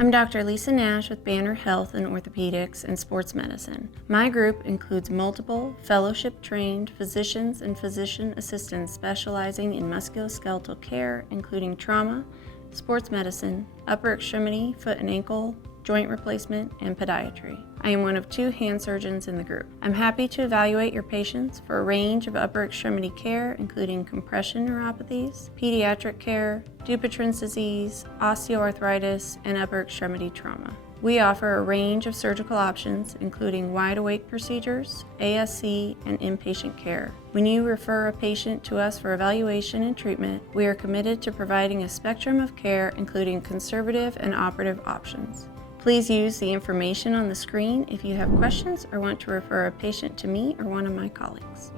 I'm Dr. Lisa Nash with Banner Health and Orthopedics and Sports Medicine. My group includes multiple fellowship-trained physicians and physician assistants specializing in musculoskeletal care, including trauma, sports medicine, upper extremity, foot and ankle, joint replacement, and podiatry. I am one of 2 hand surgeons in the group. I'm happy to evaluate your patients for a range of upper extremity care, including compression neuropathies, pediatric care, Dupuytren's disease, osteoarthritis, and upper extremity trauma. We offer a range of surgical options, including wide-awake procedures, ASC, and inpatient care. When you refer a patient to us for evaluation and treatment, we are committed to providing a spectrum of care, including conservative and operative options. Please use the information on the screen if you have questions or want to refer a patient to me or one of my colleagues.